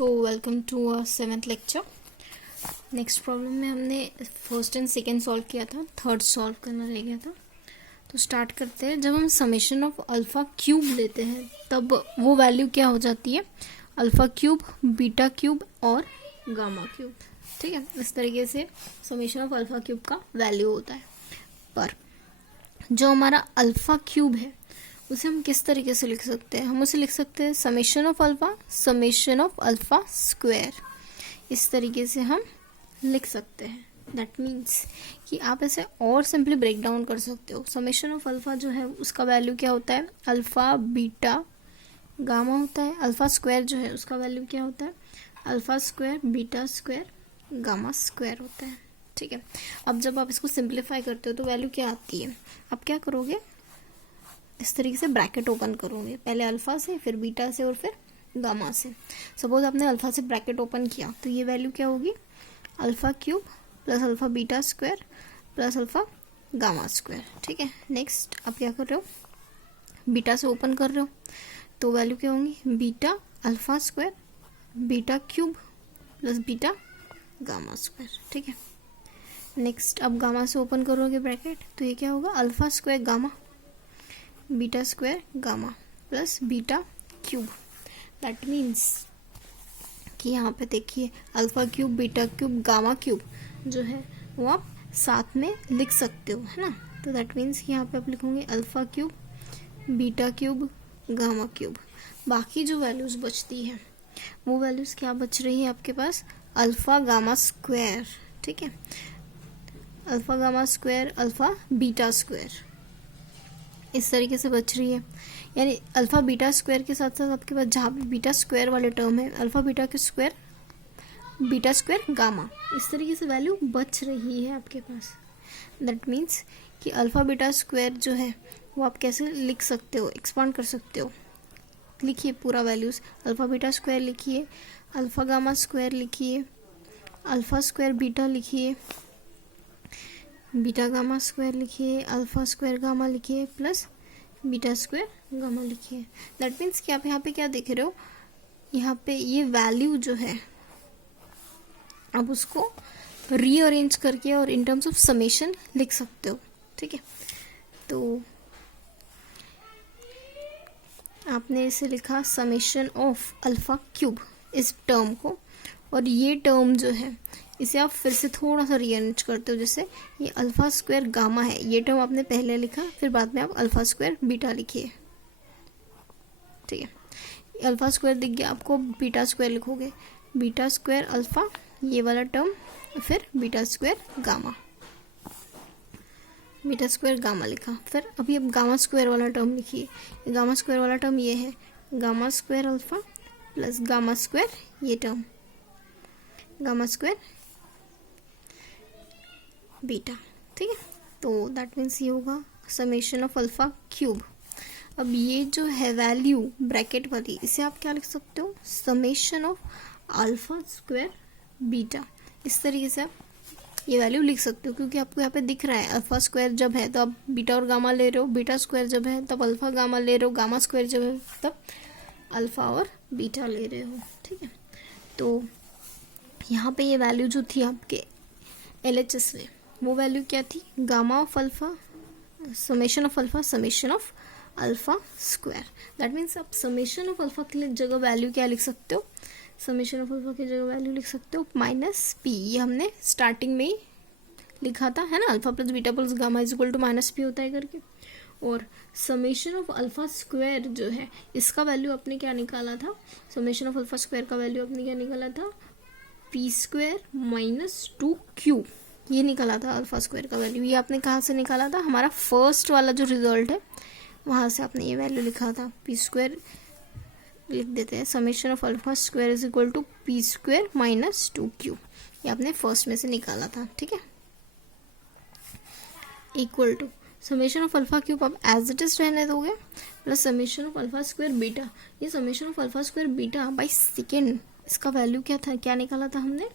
So welcome to our 7th lecture. Next problem में हमने first and second solve किया था, थर्ड सॉल्व करना रह गया था। तो स्टार्ट करते हैं। जब हम समेशन ऑफ अल्फ़ा क्यूब लेते हैं तब वो वैल्यू क्या हो जाती है, अल्फ़ा क्यूब, बीटा क्यूब और गामा क्यूब। ठीक है, इस तरीके से समेशन ऑफ अल्फ़ा क्यूब का वैल्यू होता है। पर जो हमारा अल्फ़ा क्यूब है उसे हम किस तरीके से लिख सकते हैं, हम उसे लिख सकते हैं समेशन ऑफ अल्फ़ा स्क्वायर। इस तरीके से हम लिख सकते हैं। दैट मीन्स कि आप इसे और सिंपली ब्रेक डाउन कर सकते हो। समेशन ऑफ अल्फ़ा जो है उसका वैल्यू क्या होता है, अल्फ़ा बीटा गामा होता है। अल्फ़ा स्क्वायर जो है उसका वैल्यू क्या होता है, alpha square beta square gamma square होता है। ठीक है, अब जब आप इसको सिंप्लीफाई करते हो तो वैल्यू क्या आती है, आप क्या करोगे, इस तरीके से ब्रैकेट ओपन करोगे, पहले अल्फ़ा से, फिर बीटा से और फिर गामा से। सपोज आपने अल्फ़ा से ब्रैकेट ओपन किया तो ये वैल्यू क्या होगी, alpha cube plus alpha beta square plus alpha gamma square. ठीक है, नेक्स्ट आप क्या कर रहे हो, बीटा से ओपन कर रहे हो तो वैल्यू क्या होंगी, beta alpha square beta cube plus beta gamma square. ठीक है, नेक्स्ट अब गामा से ओपन करोगे ब्रैकेट तो ये क्या होगा, alpha square gamma beta square gamma plus beta cube. That means कि यहाँ पे देखिए alpha cube beta cube gamma cube जो है वो आप साथ में लिख सकते हो, है ना। तो दैट मीन्स कि यहाँ पे आप लिखोगे alpha cube beta cube gamma cube. बाकी जो वैल्यूज़ बचती हैं वो वैल्यूज़ क्या बच रही है आपके पास, अल्फ़ा गामा स्क्वायर। ठीक है, alpha gamma square alpha beta square इस तरीके से बच रही है। यानी अल्फ़ा बीटा स्क्वायर के साथ साथ आपके पास जहाँ पे बीटा स्क्वायर वाले टर्म है, अल्फ़ा बीटा के स्क्वायर बीटा स्क्वायर गामा, इस तरीके से वैल्यू बच रही है आपके पास। दैट मीन्स कि अल्फ़ा बीटा स्क्वायर जो है वो आप कैसे लिख सकते हो, एक्सपांड कर सकते हो। लिखिए पूरा वैल्यूज़, अल्फ़ा बीटा स्क्वायर लिखिए, अल्फ़ा गामा स्क्वायर लिखिए, अल्फ़ा स्क्वायर बीटा लिखिए, बीटा गामा स्क्वायर लिखिए, अल्फ़ा स्क्वायर गामा लिखिए प्लस बीटा स्क्वायर गामा लिखिए। दैट मीन्स कि आप यहाँ पे क्या देख रहे हो, यहाँ पे ये वैल्यू जो है आप उसको रीअरेंज करके और इन टर्म्स ऑफ समेशन लिख सकते हो। ठीक है, तो आपने इसे लिखा समेशन ऑफ अल्फ़ा क्यूब इस टर्म को, और ये टर्म जो है इसे आप फिर से थोड़ा सा रीअरेंज करते हो। जैसे ये अल्फ़ा स्क्वायर गामा है, ये टर्म आपने पहले लिखा, फिर बाद में आप अल्फ़ा स्क्वायर बीटा लिखिए। ठीक है, अल्फ़ा स्क्वायर दिख गया आपको, बीटा स्क्वायर लिखोगे, बीटा स्क्वायर अल्फ़ा ये वाला टर्म, फिर beta square gamma, beta square gamma लिखा। फिर अभी अब गामा स्क्वायर वाला टर्म लिखिए, गामा स्क्वायर वाला टर्म ये है, gamma square alpha plus gamma square ये टर्म, गामा स्क्वायर बीटा। ठीक है, तो दैट मीन्स ये होगा समेशन ऑफ अल्फ़ा क्यूब। अब ये जो है वैल्यू ब्रैकेट वाली, इसे आप क्या लिख सकते हो, summation of alpha square beta. इस तरीके से आप ये वैल्यू लिख सकते हो, क्योंकि आपको यहाँ पे दिख रहा है अल्फ़ा स्क्वायर जब है तो आप बीटा और गामा ले रहे हो, बीटा स्क्वायर जब है तब अल्फ़ा गामा ले रहे हो, गामा स्क्वायर जब है तब अल्फ़ा और बीटा ले रहे हो। ठीक है, तो यहाँ पे ये वैल्यू जो थी आपके LHS में, वो वैल्यू क्या थी, gamma of alpha summation of alpha summation of alpha square. That means आप समेशन ऑफ अल्फ़ा के लिए जगह वैल्यू क्या लिख सकते हो, समेशन ऑफ अल्फ़ा की जगह वैल्यू लिख सकते हो माइनस पी। ये हमने स्टार्टिंग में ही लिखा था, है ना, alpha plus beta plus gamma is equal to minus p होता है करके। और समेशन ऑफ अल्फ़ा स्क्वायर जो है इसका वैल्यू आपने क्या निकाला था, समेशन ऑफ अल्फ़ा स्क्वायर का वैल्यू आपने क्या निकाला था, पी स्क्वायर माइनस 2q, ये निकाला था अल्फ़ा स्क्वायर का वैल्यू। ये आपने कहाँ से निकाला था, हमारा फर्स्ट वाला जो रिजल्ट है वहाँ से आपने ये वैल्यू लिखा था, पी स्क्वायर लिख देते हैं, summation of alpha square is equal to p square minus 2q, ये आपने फर्स्ट में से निकाला था। ठीक है, equal to summation of alpha cube आप एज इट इज रहने दोगे plus summation of alpha square beta. ये summation of alpha square beta by second, इसका वैल्यू क्या था, क्या निकाला था हमने,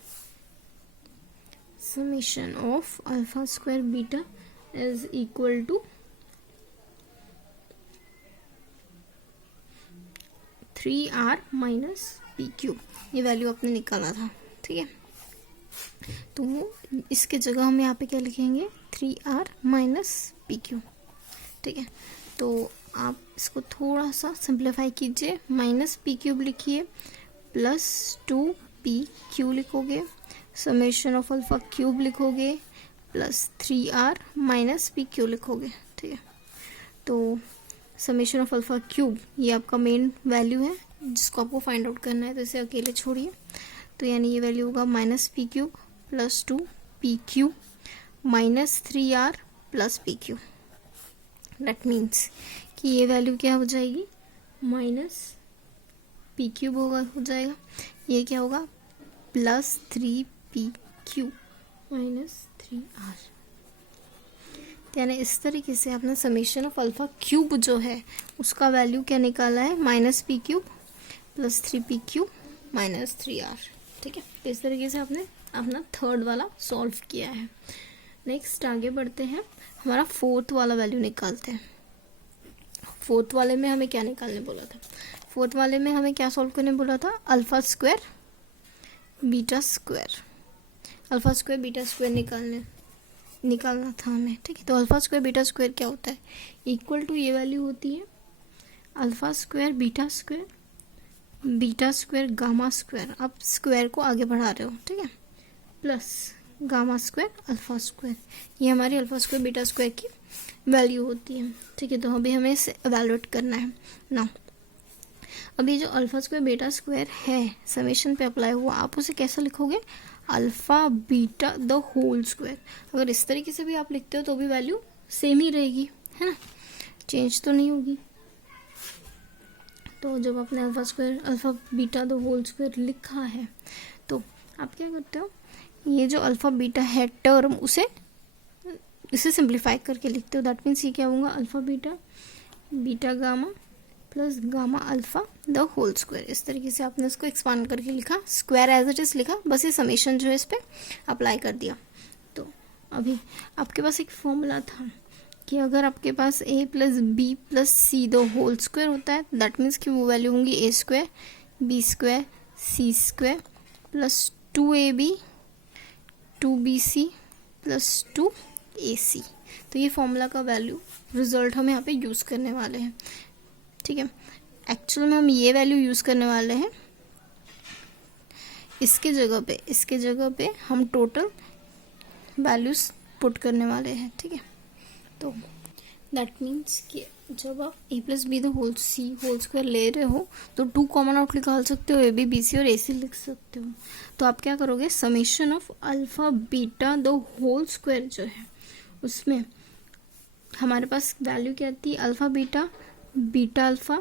summation of alpha square beta is equal to 3r minus p cube, ये वैल्यू आपने निकाला था, ठीक है। तो इसके जगह हम यहाँ पे क्या लिखेंगे, 3r माइनस पी क्यू, ठीक है। तो आप इसको थोड़ा सा सिंप्लीफाई कीजिए, माइनस पी क्यूब लिखिए प्लस 2pq लिखोगे, समेशन ऑफ अल्फा क्यूब लिखोगे plus 3r minus P Q लिखोगे, ठीक है। तो समेशन ऑफ अल्फा क्यूब ये आपका मेन वैल्यू है जिसको आपको फाइंड आउट करना है, तो इसे अकेले छोड़िए। तो यानी ये वैल्यू होगा minus p cube plus 2pq minus 3r plus P Q. That means कि ये वैल्यू क्या हो जाएगी, माइनस पी क्यूब हो जाएगा, ये क्या होगा प्लस 3pq माइनस 3r। यानी इस तरीके से आपने समेशन ऑफ अल्फा क्यूब जो है उसका वैल्यू क्या निकाला है, minus p cube plus 3pq minus 3r, ठीक है। तो इस तरीके से आपने अपना थर्ड वाला सॉल्व किया है। नेक्स्ट आगे बढ़ते हैं, हमारा फोर्थ वाला वैल्यू निकालते हैं। फोर्थ वाले में हमें क्या निकालने बोला था, फोर्थ वाले में हमें क्या सॉल्व करने बोला था, alpha square beta square, alpha square beta square निकालना था हमें, ठीक है। तो अल्फा स्क्वायर बीटा स्क्वायर क्या होता है, इक्वल टू ये वैल्यू होती है alpha square beta square gamma square, आप स्क्वायर को आगे बढ़ा रहे हो, ठीक है, plus gamma square alpha square, ये हमारी अल्फा स्क्वायर बीटा स्क्वायर की वैल्यू होती है, ठीक है। तो अभी हमें इसे एवेलुएट करना है ना। अभी जो अल्फा स्क्वायर बीटा स्क्वायर है समेशन पे अप्लाई हुआ, आप उसे कैसा लिखोगे, alpha beta the whole square. अगर इस तरीके से भी आप लिखते हो तो भी वैल्यू सेम ही रहेगी, है ना, चेंज तो नहीं होगी। तो जब आपने alpha beta the whole square लिखा है तो आप क्या करते हो, ये जो अल्फा बीटा है टर्म इसे सिंप्लीफाई करके लिखते हो। दैट मीन्स ये क्या होगा, alpha beta gamma plus gamma alpha the whole square. इस तरीके से आपने इसको एक्सपांड करके लिखा, स्क्वायर एज इट इज लिखा, बस ये समेशन जो है इस पर अप्लाई कर दिया। तो अभी आपके पास एक फॉर्मूला था कि अगर आपके पास a plus b plus c the whole square होता है, दैट मीन्स कि वो वैल्यू होंगी a square b square c square plus 2ab 2bc plus 2ac। तो ये फॉर्मूला का वैल्यू रिजल्ट हम यहाँ पे यूज़ करने वाले हैं, ठीक है। एक्चुअल में हम ये वैल्यू यूज़ करने वाले हैं, इसके जगह पे हम टोटल वैल्यूज पुट करने वाले हैं, ठीक है। तो दैट मीन्स कि जब आप a plus b the whole square ले रहे हो तो 2 कॉमन आउट निकाल सकते हो, ए बी बी सी और ए सी लिख सकते हो। तो आप क्या करोगे, summation of alpha beta the whole square जो है उसमें हमारे पास वैल्यू क्या आती है, alpha beta alpha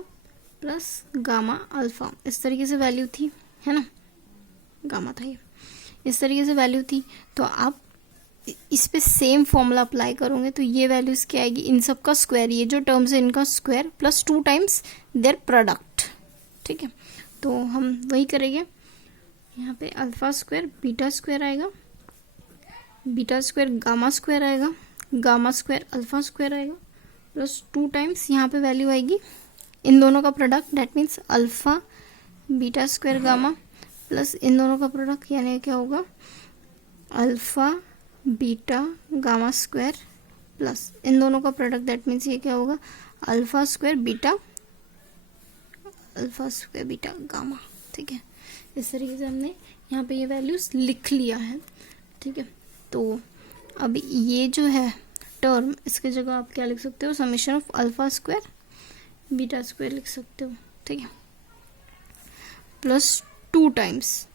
plus gamma alpha, इस तरीके से वैल्यू थी, है ना, गामा था ये, इस तरीके से वैल्यू थी। तो आप इस पे सेम फॉर्मूला अप्लाई करोगे तो ये वैल्यूज क्या आएगी, इन सब का स्क्वायर, ये जो टर्म्स है इनका square plus 2 times their product, ठीक है। तो हम वही करेंगे, यहाँ पे अल्फा स्क्वायर बीटा स्क्वायर आएगा, बीटा स्क्वायर गामा स्क्वायर आएगा, गामा स्क्वायर अल्फा स्क्वायर आएगा प्लस 2 टाइम्स यहाँ पे वैल्यू आएगी इन दोनों का product, that means alpha beta square gamma plus इन दोनों का प्रोडक्ट, यानी क्या होगा, alpha beta gamma square plus इन दोनों का प्रोडक्ट, दैट मीन्स ये क्या होगा, अल्फा स्क्वायर बीटा गामा, ठीक है। इस तरीके से हमने यहाँ पे ये वैल्यूज लिख लिया है, ठीक है। तो अब ये जो है टर्म, इसके जगह आप क्या लिख सकते हो, summation of alpha square beta square लिख सकते हो, ठीक है, प्लस 2 टाइम्स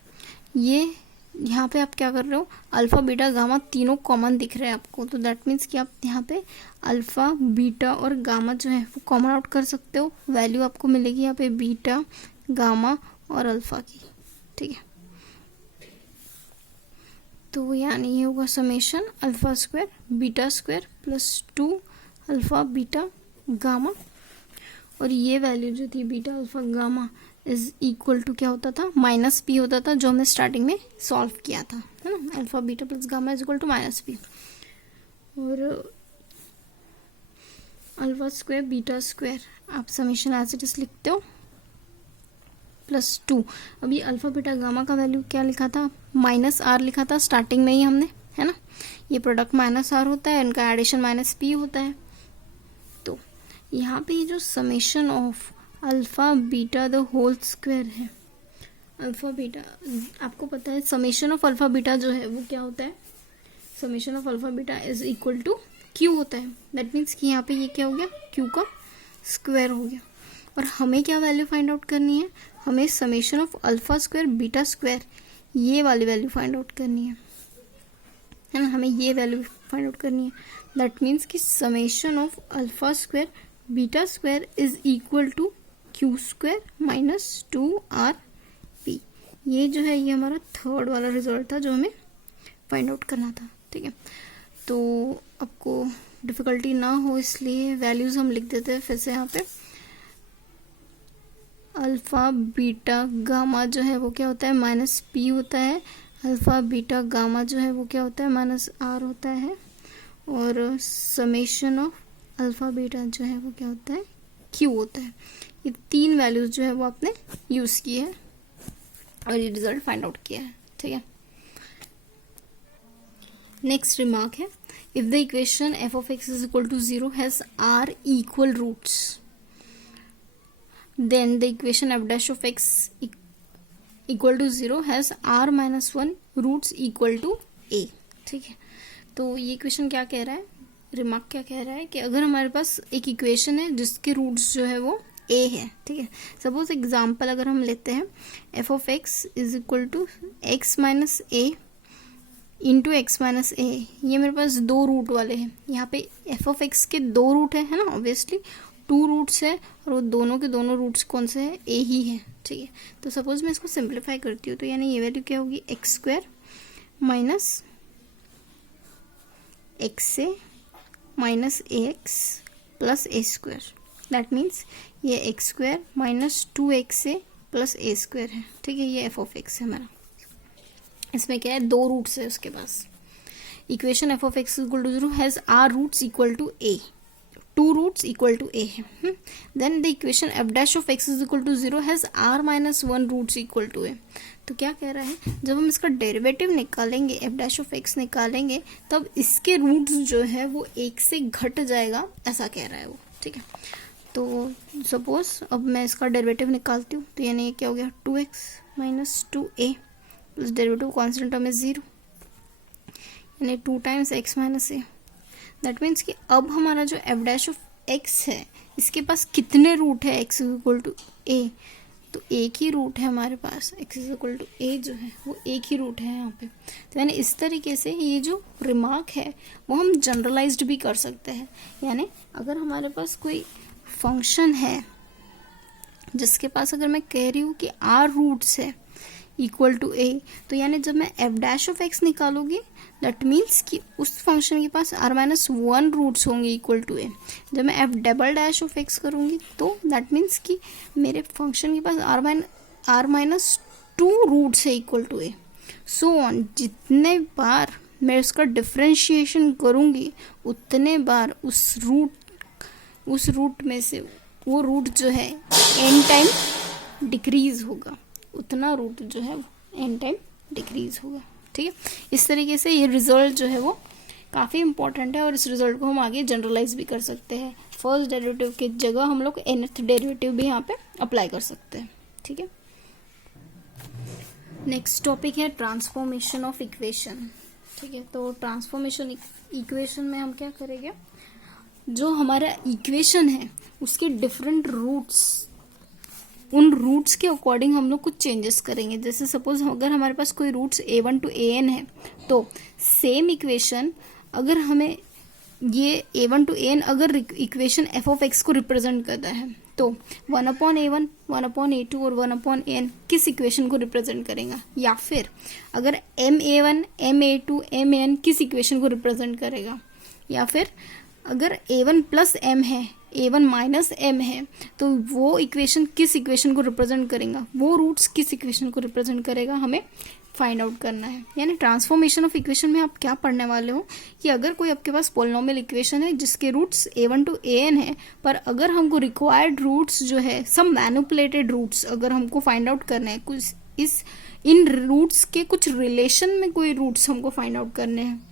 ये यहाँ पे आप क्या कर रहे हो, अल्फा बीटा गामा तीनों कॉमन दिख रहे हैं आपको, तो दैट मीन्स कि आप यहाँ पे अल्फा बीटा और गामा जो है वो कॉमन आउट कर सकते हो, वैल्यू आपको मिलेगी यहाँ पे बीटा गामा और अल्फा की, ठीक है। तो यानी ये होगा summation alpha square beta square plus 2 alpha beta gamma, और ये वैल्यू जो थी beta alpha gamma is equal to क्या होता था, माइनस पी होता था, जो हमने स्टार्टिंग में सॉल्व किया था, है ना, alpha beta plus gamma is equal to minus p. और अल्फा स्क्वायर बीटा स्क्वायर आप समेशन एज इट इज लिखते हो प्लस 2। अभी अल्फ़ा बीटा गामा का वैल्यू क्या लिखा था, -r लिखा था स्टार्टिंग में ही हमने, है ना। ये प्रोडक्ट -r होता है, इनका एडिशन -p होता है। तो यहाँ पे ये जो summation of alpha beta the whole square है, अल्फ़ा बीटा आपको पता है समेशन ऑफ अल्फ़ा बीटा जो है वो क्या होता है, summation of alpha beta is equal to q होता है। दैट मीन्स कि यहाँ पे ये क्या हो गया, क्यू का स्क्वायर हो गया। और हमें क्या वैल्यू फाइंड आउट करनी है, हमें summation of alpha square beta square ये वाली वैल्यू फाइंड आउट करनी है ना, हमें ये वैल्यू फाइंड आउट करनी है। दैट मीन्स कि summation of alpha square beta square is equal to q square minus 2rp। ये जो है ये हमारा थर्ड वाला रिजल्ट था जो हमें फाइंड आउट करना था, ठीक है। तो आपको डिफ़िकल्टी ना हो इसलिए वैल्यूज़ हम लिख देते हैं फिर से यहाँ पे। अल्फ़ा बीटा गामा जो है वो क्या होता है, -p होता है। अल्फ़ा बीटा गामा जो है वो क्या होता है, -r होता है। और समेशन ऑफ अल्फ़ा बीटा जो है वो क्या होता है, q होता है। ये तीन वैल्यूज़ जो है वो आपने यूज़ की है और ये रिजल्ट फाइंड आउट किया है, ठीक है। नेक्स्ट रिमार्क है, if the equation f of x is equal to 0 has r equal roots, then the equation f dash of x equal to 0 has r minus 1 roots equal to a, ठीक है। तो ये equation क्या कह रहा है, remark क्या कह रहा है कि अगर हमारे पास एक इक्वेशन है जिसके रूट्स जो है वो a है, ठीक है। सपोज एग्जाम्पल अगर हम लेते हैं f of x is equal to x minus a into x minus a, ये मेरे पास दो रूट वाले हैं। यहाँ पे एफ ऑफ एक्स के दो रूट है ना, ऑब्वियसली 2 रूट्स है और वो दोनों के दोनों रूट्स कौन से हैं, ए ही है, ठीक है। तो सपोज मैं इसको सिंप्लीफाई करती हूँ तो यानी ये वैल्यू क्या होगी, x square minus x A minus A x plus A square. That means ये एक्स स्क्वायर माइनस 2x ए प्लस ए स्क्वायर है, ठीक है। ये एफ ऑफ एक्स है हमारा, इसमें क्या है, दो रूट्स है उसके पास। Equation f of x equal to 0 has r roots equal to a, 2 roots equal to a है। Then the equation f dash of x is equal to 0 has r minus 1 roots equal to a. तो क्या कह रहा है, जब हम इसका derivative निकालेंगे, एफ डैश ऑफ एक्स निकालेंगे, तब इसके रूट्स जो है वो 1 से घट जाएगा, ऐसा कह रहा है वो, ठीक है। तो सपोज अब मैं इसका डेरिवेटिव निकालती हूँ तो यानी ये क्या हो गया, 2x minus 2a plus derivative constant term है 0, यानी 2 times x minus A. That means कि अब हमारा जो एफ डैश ऑफ x है इसके पास कितने रूट है, x is equal to a, तो एक ही रूट है हमारे पास, x इज इक्वल टू ए जो है वो एक ही रूट है यहाँ पे। तो यानी इस तरीके से ये जो रिमार्क है वो हम जनरलाइज्ड भी कर सकते हैं। यानी अगर हमारे पास कोई फंक्शन है जिसके पास अगर मैं कह रही हूँ कि r रूट्स है इक्वल टू ए, तो यानी जब मैं एफ डैश ऑफ एक्स निकालूंगी दैट मीन्स कि उस फंक्शन के पास r माइनस 1 रूट्स होंगे इक्वल टू ए। जब मैं f double dash of x करूंगी तो दैट मीन्स कि मेरे फंक्शन के पास r माइनस 2 रूट्स है equal to a. So on, जितने बार मैं उसका डिफ्रेंशिएशन करूंगी उतने बार उस रूट में से वो रूट जो है एन टाइम डिक्रीज होगा, उतना रूट जो है एन टाइम डिक्रीज होगा, ठीक है। इस तरीके से ये रिजल्ट जो है वो काफ़ी इंपॉर्टेंट है और इस रिजल्ट को हम आगे जनरलाइज भी कर सकते हैं। फर्स्ट डेरिवेटिव की जगह हम लोग nth डेरिवेटिव भी यहाँ पे अप्लाई कर सकते हैं, ठीक है। नेक्स्ट टॉपिक है ट्रांसफॉर्मेशन ऑफ इक्वेशन, ठीक है। तो ट्रांसफॉर्मेशन इक्वेशन में हम क्या करेंगे, जो हमारा इक्वेशन है उसके डिफरेंट रूट्स, उन रूट्स के अकॉर्डिंग हम लोग कुछ चेंजेस करेंगे। जैसे सपोज अगर हमारे पास कोई रूट्स a1 टू an है तो सेम इक्वेशन अगर हमें ये a1 टू an अगर इक्वेशन f ऑफ x को रिप्रेजेंट करता है तो 1/a1, 1/a2 और 1/n किस इक्वेशन को रिप्रेजेंट करेगा, या फिर अगर ma1, ma2, man किस इक्वेशन को रिप्रेजेंट करेगा, या फिर अगर a1 प्लस m है a1 माइनस m है, तो वो इक्वेशन किस इक्वेशन को रिप्रेजेंट करेगा, वो रूट्स किस इक्वेशन को रिप्रेजेंट करेगा, हमें फाइंड आउट करना है। यानी ट्रांसफॉर्मेशन ऑफ इक्वेशन में आप क्या पढ़ने वाले हो कि अगर कोई आपके पास पॉलिनोमियल इक्वेशन है जिसके रूट्स a1 to an है, पर अगर हमको रिक्वायर्ड रूट्स जो है सम मैनिपुलेटेड रूट्स अगर हमको फाइंड आउट करने हैं, कुछ इन रूट्स के कुछ रिलेशन में कोई रूट्स हमको फाइंड आउट करने हैं,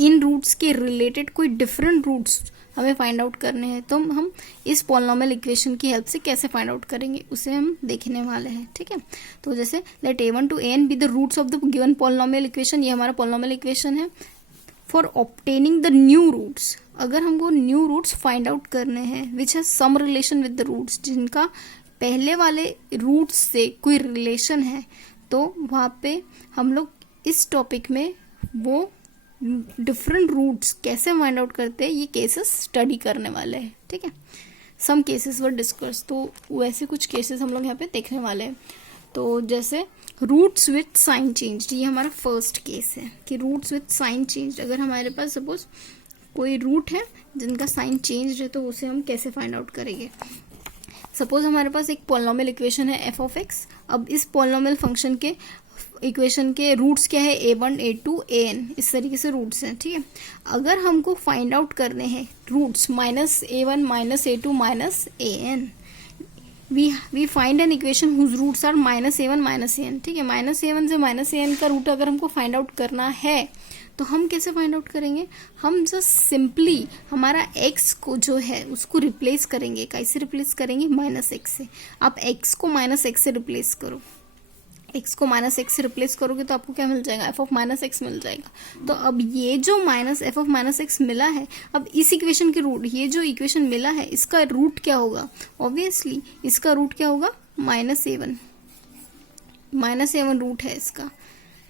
इन रूट्स के रिलेटेड कोई डिफरेंट रूट्स हमें फाइंड आउट करने हैं, तो हम इस पॉलिनोमियल इक्वेशन की हेल्प से कैसे फाइंड आउट करेंगे उसे हम देखने वाले हैं। ठीक है, तो जैसे let a1 to an be the roots of the given polynomial equation, ये हमारा पॉलिनोमियल इक्वेशन है। For obtaining the new roots, अगर हमको न्यू रूट्स फाइंड आउट करने हैं which has some relation with the roots, जिनका पहले वाले रूट्स से कोई रिलेशन है, तो वहाँ पे हम लोग इस टॉपिक में वो डिफरेंट रूट्स कैसे फाइंड आउट करते हैं ये केसेस स्टडी करने वाले हैं। ठीक है, सम केसेस वर डिस्कस, तो वैसे कुछ केसेस हम लोग यहाँ पे देखने वाले हैं। तो जैसे रूट्स विथ साइन चेंज, ये हमारा फर्स्ट केस है कि रूट्स विथ साइन चेंज, अगर हमारे पास सपोज कोई रूट है जिनका साइन चेंज है तो उसे हम कैसे फाइंड आउट करेंगे। सपोज हमारे पास एक पॉलिनोमियल इक्वेशन है एफ ऑफ एक्स, अब इस पॉलिनोमियल फंक्शन के इक्वेशन के रूट्स क्या है a1 a2 an, इस तरीके से रूट्स हैं। ठीक है, अगर हमको फाइंड आउट करने हैं roots minus a1 minus a2 minus an, we find an equation whose roots are minus a1 minus an। ठीक है, माइनस a1 से माइनस an का रूट अगर हमको फाइंड आउट करना है तो हम कैसे फाइंड आउट करेंगे, हम जस्ट सिंपली हमारा x को जो है उसको रिप्लेस करेंगे। कैसे रिप्लेस करेंगे, माइनस x से। आप x को माइनस x से रिप्लेस करो, x को माइनस एक्स से रिप्लेस करोगे तो आपको क्या मिल जाएगा, एफ ऑफ माइनस एक्स मिल जाएगा। तो अब ये जो minus F of minus x मिला है, अब इस इक्वेशन के रूट, ये जो इक्वेशन मिला है इसका रूट क्या होगा, ऑब्वियसली इसका रूट क्या होगा, माइनस a1 रूट है इसका,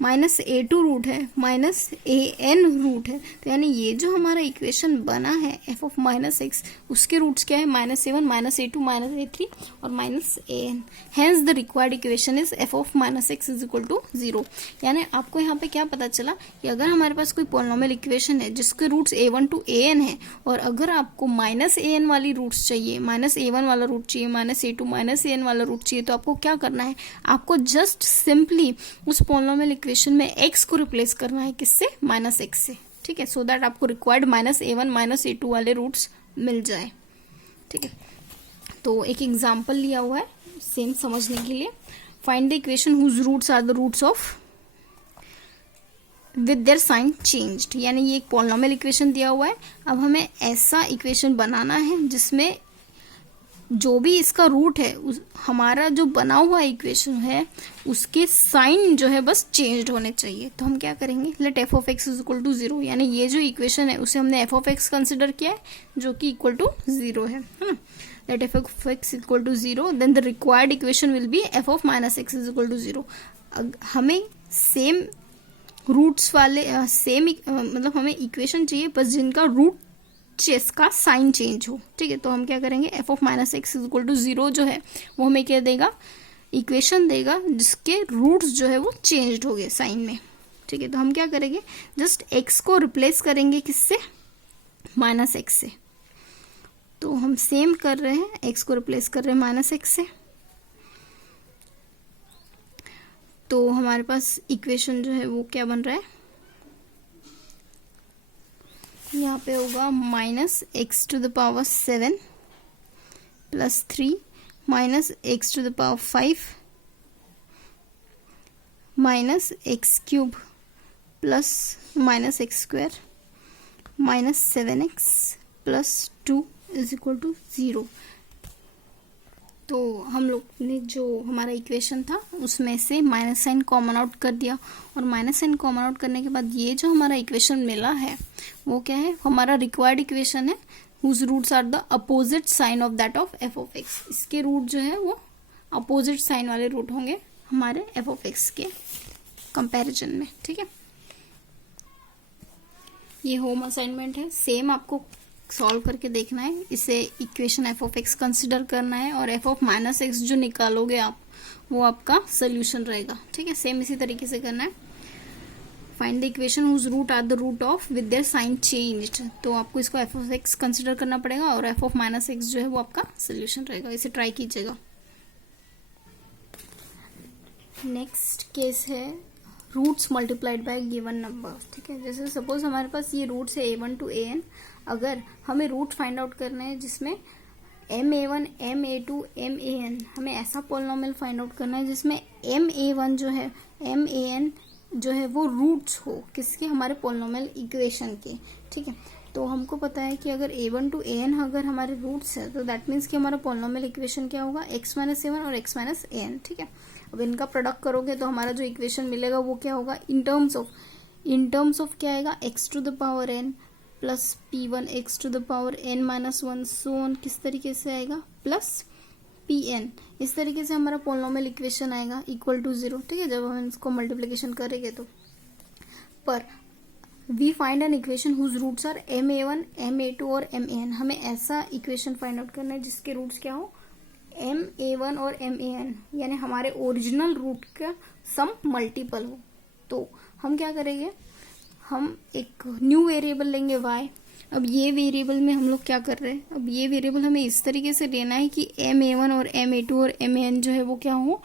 माइनस a2 रूट है, माइनस an रूट है। तो यानी ये जो हमारा इक्वेशन बना है एफ ऑफ माइनस एक्स, उसके रूट्स क्या है, minus a1 minus a2 minus a3 और minus an। Hence the required equation is f of minus x is equal to 0। यानी आपको यहाँ पे क्या पता चला कि अगर हमारे पास कोई पॉलिनोमियल इक्वेशन है जिसके रूट्स a1 to an है, और अगर आपको माइनस an वाली रूट्स चाहिए, माइनस a1 वाला रूट चाहिए, माइनस a2 माइनस an वाला रूट चाहिए, तो आपको क्या करना है, आपको जस्ट सिंपली उस पॉलिनोमियल इक्वेशन में x को रिप्लेस करना है, किससे, माइनस x से। ठीक है, सो दैट आपको required minus a1 minus a2 वाले रूट्स मिल जाए। ठीक है, तो एक एग्जांपल लिया हुआ है सेम समझने के लिए। Find the equation whose roots are the roots of with their sign changed, यानी ये एक पॉलिनोमियल इक्वेशन दिया हुआ है। अब हमें ऐसा इक्वेशन बनाना है जिसमें जो भी इसका रूट है, हमारा जो बना हुआ इक्वेशन है उसके साइन जो है बस चेंज्ड होने चाहिए। तो हम क्या करेंगे, let f of x is equal to 0, यानी ये जो इक्वेशन है उसे हमने एफ ऑफ एक्स कंसिडर किया है जो कि इक्वल टू 0 है ना। Let f of x equal to 0, then the required equation will be f of minus x is equal to 0। हमें सेम रूट्स वाले मतलब हमें इक्वेशन चाहिए बस जिनका रूट का साइन चेंज हो। ठीक है, तो हम क्या करेंगे, f of minus x is equal to 0 जो है वो हमें क्या देगा, इक्वेशन देगा जिसके रूट्स जो है वो चेंज्ड हो गए साइन में। ठीक है, तो हम क्या करेंगे, जस्ट एक्स को रिप्लेस करेंगे किससे, माइनस एक्स से। तो हम सेम कर रहे हैं, एक्स को रिप्लेस कर रहे हैं माइनस एक्स से। तो हमारे पास इक्वेशन जो है वो क्या बन रहा है, यहाँ पे होगा minus x to the power 7 plus 3 minus x to the power 5 minus x cube plus minus x square minus 7x plus 2 is equal to 0। तो हम लोग ने जो हमारा इक्वेशन था उसमें से माइनस साइन कॉमन आउट कर दिया, और माइनस साइन कॉमन आउट करने के बाद ये जो हमारा इक्वेशन मिला है वो क्या है, हमारा रिक्वायर्ड इक्वेशन है whose roots are the opposite sign of that of f of x. इसके रूट जो है वो अपोजिट साइन वाले रूट होंगे हमारे एफ ऑफ एक्स के कंपैरिजन में। ठीक है, ये होम असाइनमेंट है, सेम आपको सॉल्व करके देखना है। इसे equation f of x consider करना है और एफ ऑफ माइनस एक्स जो निकालोगे आप वो आपका सोल्यूशन रहेगा। ठीक है, सेम इसी तरीके से करना है। Find the equation whose root are the root of with their sign changed. तो आपको इसको एफ ऑफ एक्स कंसिडर करना पड़ेगा और एफ ऑफ माइनस एक्स जो है वो आपका सोल्यूशन रहेगा। इसे ट्राई कीजिएगा। नेक्स्ट केस है roots multiplied by given number. ठीक है, जैसे सपोज हमारे पास ये रूट्स है a1 टू an। अगर हमें रूट फाइंड आउट करना है जिसमें ma1 ma2 man, हमें ऐसा पॉलिनोमियल फाइंड आउट करना है जिसमें ma1 जो है man जो है वो रूट्स हो किसके, हमारे पॉलिनोमियल इक्वेशन के। ठीक है, तो हमको पता है कि अगर a1 टू an अगर हमारे रूट्स है तो दैट मीन्स कि हमारा पॉलिनोमियल इक्वेशन क्या होगा, x माइनस a1 और x माइनस an। ठीक है, अब इनका प्रोडक्ट करोगे तो हमारा जो इक्वेशन मिलेगा वो क्या होगा, इन टर्म्स ऑफ क्या आएगा, x to the power n plus p1 x to the power n minus 1 so on, किस तरीके से आएगा, प्लस pn। इस तरीके से हमारा पॉलिनोमियल इक्वेशन आएगा इक्वल टू 0। ठीक है, जब हम इसको मल्टीप्लिकेशन करेंगे तो पर we find an equation whose roots are ma1 ma2 और man। हमें ऐसा इक्वेशन फाइंड आउट करना है जिसके रूट्स क्या हो, ma1 और man, यानी हमारे ओरिजिनल रूट का सम मल्टीपल हो। तो हम क्या करेंगे, हम एक न्यू वेरिएबल लेंगे y। अब ये वेरिएबल में हम लोग क्या कर रहे हैं, अब ये वेरिएबल हमें इस तरीके से लेना है कि ma1 और ma2 और man जो है वो क्या हो,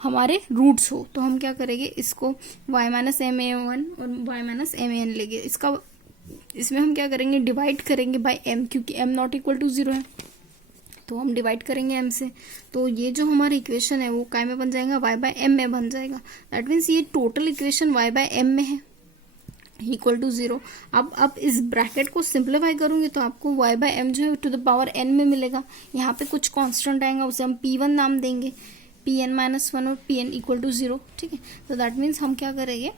हमारे रूट्स हो। तो हम क्या करेंगे, इसको y माइनस ma1 और y माइनस man लेंगे। इसमें हम क्या करेंगे, डिवाइड करेंगे बाय m, क्योंकि m नॉट इक्वल टू 0 है तो हम डिवाइड करेंगे m से। तो ये जो हमारा इक्वेशन है वो काय में बन जाएगा, y बाय m में बन जाएगा। दैट मीन्स ये total equation y by m में है इक्वल टू 0। अब इस ब्रैकेट को सिंप्लीफाई करूंगी तो आपको y बाय m जो है टू द पावर n में मिलेगा। यहाँ पे कुछ कांस्टेंट आएगा, उसे हम p1 नाम देंगे, pn माइनस 1 और pn इक्वल टू 0। ठीक है, तो दैट मीन्स हम क्या करेंगे,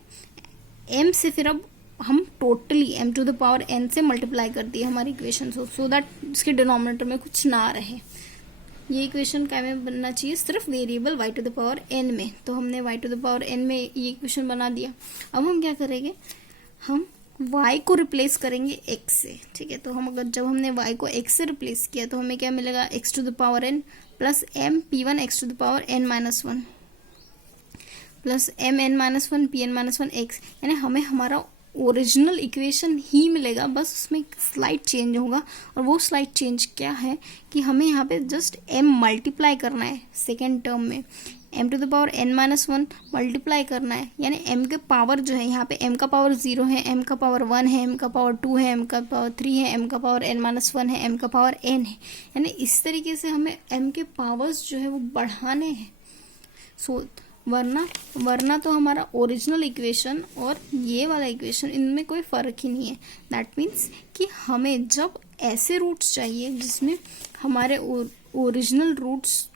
m से फिर अब हम totally m to the power n से मल्टीप्लाई कर दिए हमारी इक्वेशन सो दैट इसके डिनोमिनेटर में कुछ ना रहे। ये इक्वेशन क्या में बनना चाहिए, सिर्फ variable y to the power n में। तो हमने y to the power n में ये इक्वेशन बना दिया। अब हम क्या करेंगे, हम y को रिप्लेस करेंगे x से। ठीक है, तो हम अगर जब हमने y को x से रिप्लेस किया तो हमें क्या मिलेगा, x to the power n plus m p1 x to the power n minus 1 plus m n minus 1 pn minus 1 x, यानी हमें हमारा ओरिजिनल इक्वेशन ही मिलेगा, बस उसमें एक स्लाइट चेंज होगा। और वो स्लाइट चेंज क्या है कि हमें यहाँ पे जस्ट m मल्टीप्लाई करना है सेकेंड टर्म में, m to the power n minus 1 multiply करना है, यानी m के पावर जो है यहाँ पे m का पावर 0 है, m का पावर 1 है, m का पावर 2 है, m का पावर 3 है, m का पावर n माइनस 1 है, m का पावर n है। यानी इस तरीके से हमें m के पावर्स जो है वो बढ़ाने हैं। वरना तो हमारा ओरिजिनल इक्वेशन और ये वाला इक्वेशन इनमें कोई फ़र्क ही नहीं है। दैट मीन्स कि हमें जब ऐसे रूट्स चाहिए जिसमें हमारे ओरिजिनल रूट्स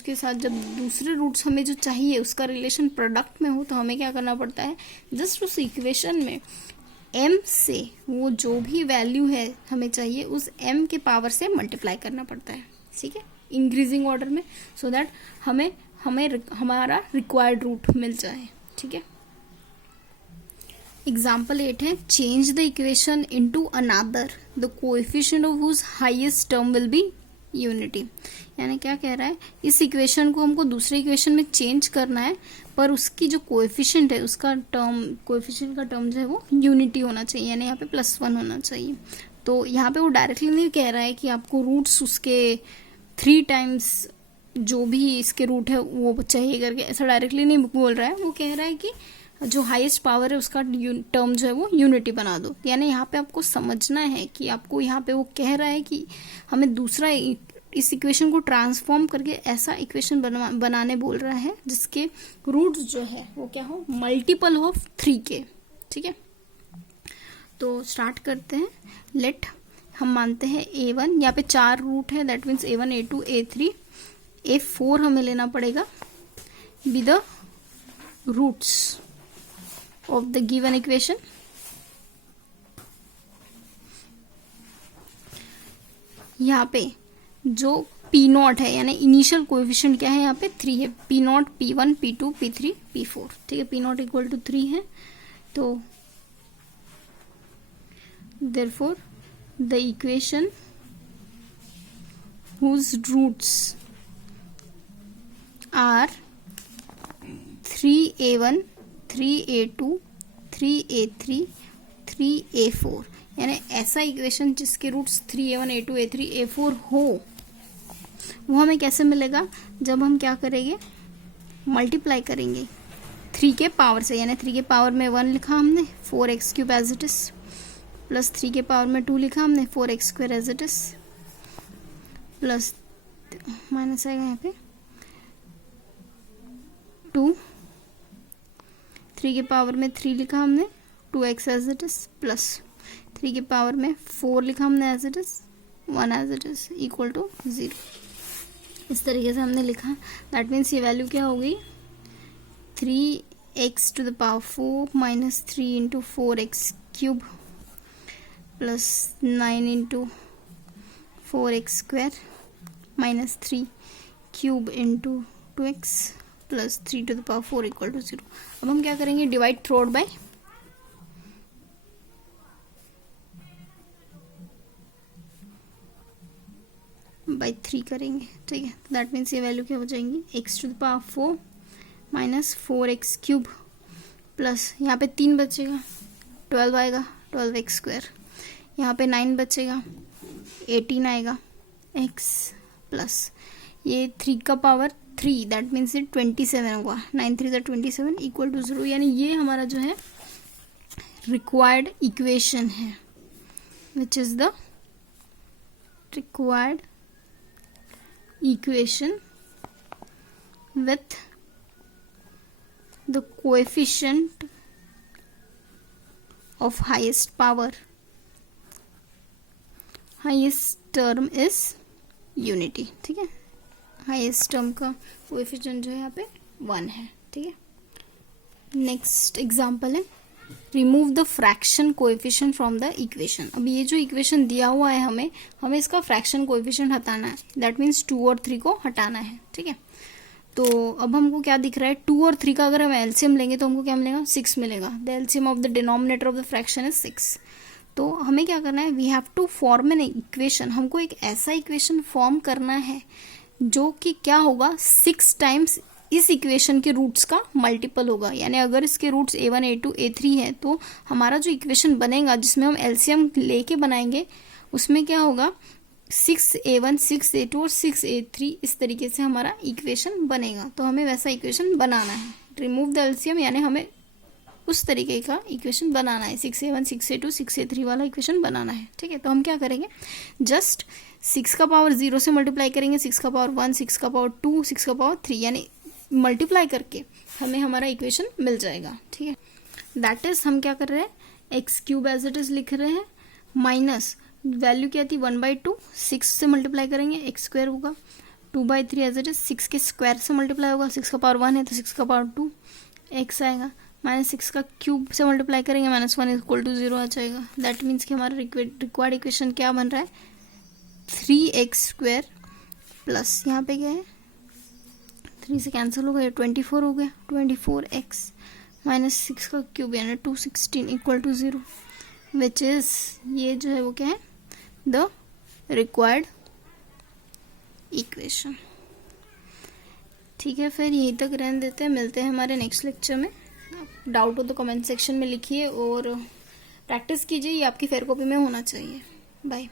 के साथ जब दूसरे रूट्स हमें जो चाहिए उसका रिलेशन प्रोडक्ट में हो, तो हमें क्या करना पड़ता है, जस्ट उस इक्वेशन में m से वो जो भी वैल्यू है हमें चाहिए उस m के पावर से मल्टीप्लाई करना पड़ता है। ठीक है, इंक्रीजिंग ऑर्डर में, सो दैट हमें हमारा रिक्वायर्ड रूट मिल जाए। ठीक है, एग्जाम्पल 8 है, change the equation into another the coefficient of whose highest term will be unity. यानी क्या कह रहा है, इस इक्वेशन को हमको दूसरे इक्वेशन में चेंज करना है, पर उसकी जो कोएफिशिएंट है उसका कोएफिशिएंट का टर्म जो है वो यूनिटी होना चाहिए, यानी यहाँ पे +1 होना चाहिए। तो यहाँ पे वो डायरेक्टली नहीं कह रहा है कि आपको रूट्स उसके 3 टाइम्स जो भी इसके रूट है वो चाहिए करके, ऐसा डायरेक्टली नहीं बोल रहा है। वो कह रहा है कि जो हाईएस्ट पावर है उसका टर्म जो है वो यूनिटी बना दो। यानी यहाँ पे आपको समझना है कि आपको यहाँ पे वो कह रहा है कि हमें दूसरा इस इक्वेशन को ट्रांसफॉर्म करके ऐसा इक्वेशन बनाने बोल रहा है जिसके रूट्स जो है वो क्या हो, मल्टीपल ऑफ 3 के। ठीक है, तो स्टार्ट करते हैं। लेट हम मानते हैं a1, यहाँ पे 4 रूट है, that means a1 a2 a3 a4 हमें लेना पड़ेगा with the roots of the given equation. यहाँ पे जो p0 है यानी इनिशियल कोएफिशिएंट क्या है, यहाँ पे 3 है, p0 p1 p2 p3 p4। ठीक है, p0 इक्वल टू 3 है, तो therefore the equation whose roots are 3a1 3a2 3a3 3a4, यानी ऐसा इक्वेशन जिसके roots 3a1 a2 a3 a4 हो, वो हमें कैसे मिलेगा? जब हम क्या करेंगे, मल्टीप्लाई करेंगे 3 के पावर से, यानी 3 के पावर में 1 लिखा हमने 4x cube as it is, plus 3 के पावर में 2 लिखा हमने 4x square as it is, plus minus आएगा यहाँ पे 2, 3 के पावर में 3 लिखा हमने 2x as it is, plus 3 के पावर में 4 लिखा हमने as it is 1 as it is equal to 0। इस तरीके से हमने लिखा। दैट मीन्स ये वैल्यू क्या हो गई, 3x to the power 4 minus 3 into 4x cube plus 9 into 4x square minus 3 cube into 2x plus 3 to the power 4 equal to 0। अब हम क्या करेंगे, डिवाइड थ्रू आउट बाय 3 करेंगे, ठीक है। दैट मीन्स ये वैल्यू क्या हो जाएंगी, x to the power 4 minus 4x cube plus यहाँ पे 3 बचेगा 12 आएगा 12x स्क्वायर, यहाँ पे 9 बचेगा 18 आएगा x प्लस ये 3 का पावर 3, दैट मीन्स ये 27 होगा, 9 3 27 इक्वल टू 0। यानी ये हमारा जो है रिक्वायर्ड इक्वेशन है, which is the required equation with the coefficient of highest power, highest term is unity, ठीक है। highest term का coefficient जो है यहाँ पे 1 है, ठीक है। नेक्स्ट एग्जाम्पल है, remove the fraction coefficient from the equation. अब ये जो इक्वेशन दिया हुआ है हमें इसका फ्रैक्शन कोएफिशिएंट हटाना है, दैट मीन्स 2 और 3 को हटाना है, ठीक है। तो अब हमको क्या दिख रहा है, 2 और 3 का अगर हम एलसीएम लेंगे तो हमको क्या मिलेगा, 6 मिलेगा। The LCM of the denominator of the fraction is 6। तो हमें क्या करना है, we have to form an equation, हमको एक ऐसा इक्वेशन फॉर्म करना है जो कि क्या होगा, 6 टाइम्स इस इक्वेशन के रूट्स का मल्टीपल होगा। यानी अगर इसके रूट्स a1 a2 a3 है तो हमारा जो इक्वेशन बनेगा जिसमें हम एलसीएम लेके बनाएंगे उसमें क्या होगा, 6a1 6a2 और 6a3 इस तरीके से हमारा इक्वेशन बनेगा। तो हमें वैसा इक्वेशन बनाना है, रिमूव द एलसीएम, यानी हमें उस तरीके का इक्वेशन बनाना है, 6a1 6a2 6a3 वाला इक्वेशन बनाना है, ठीक है। तो हम क्या करेंगे, जस्ट 6 का पावर 0 से मल्टीप्लाई करेंगे, 6 का पावर 1 6 का पावर 2 6 का पावर 3, यानी मल्टीप्लाई करके हमें हमारा इक्वेशन मिल जाएगा, ठीक है। दैट इज हम क्या कर रहे हैं, x cube as it is लिख रहे हैं, माइनस वैल्यू क्या थी 1/2, 6 से मल्टीप्लाई करेंगे एक्स स्क्वायर होगा, 2/3 एज इट इज 6 के स्क्वायर से मल्टीप्लाई होगा, 6 का पावर 1 है तो 6 का पावर 2 एक्स आएगा, माइनस 6 का क्यूब से मल्टीप्लाई करेंगे -1 इक्वल टू 0 आ जाएगा। दैट मीन्स कि हमारा रिक्वायर्ड इक्वेशन क्या बन रहा है, 3x स्क्वायर प्लस यहाँ पे क्या है 3 से कैंसिल हो गया 24 हो गया, 24x माइनस 6 का क्यूब यानी 216 इक्वल टू 0, विच इज ये जो है वो क्या है, द रिक्वायर्ड इक्वेशन, ठीक है। फिर यहीं तक रहने देते हैं, मिलते हैं हमारे नेक्स्ट लेक्चर में। डाउट हो तो कमेंट सेक्शन में लिखिए और प्रैक्टिस कीजिए, ये आपकी फेयर कॉपी में होना चाहिए। बाय।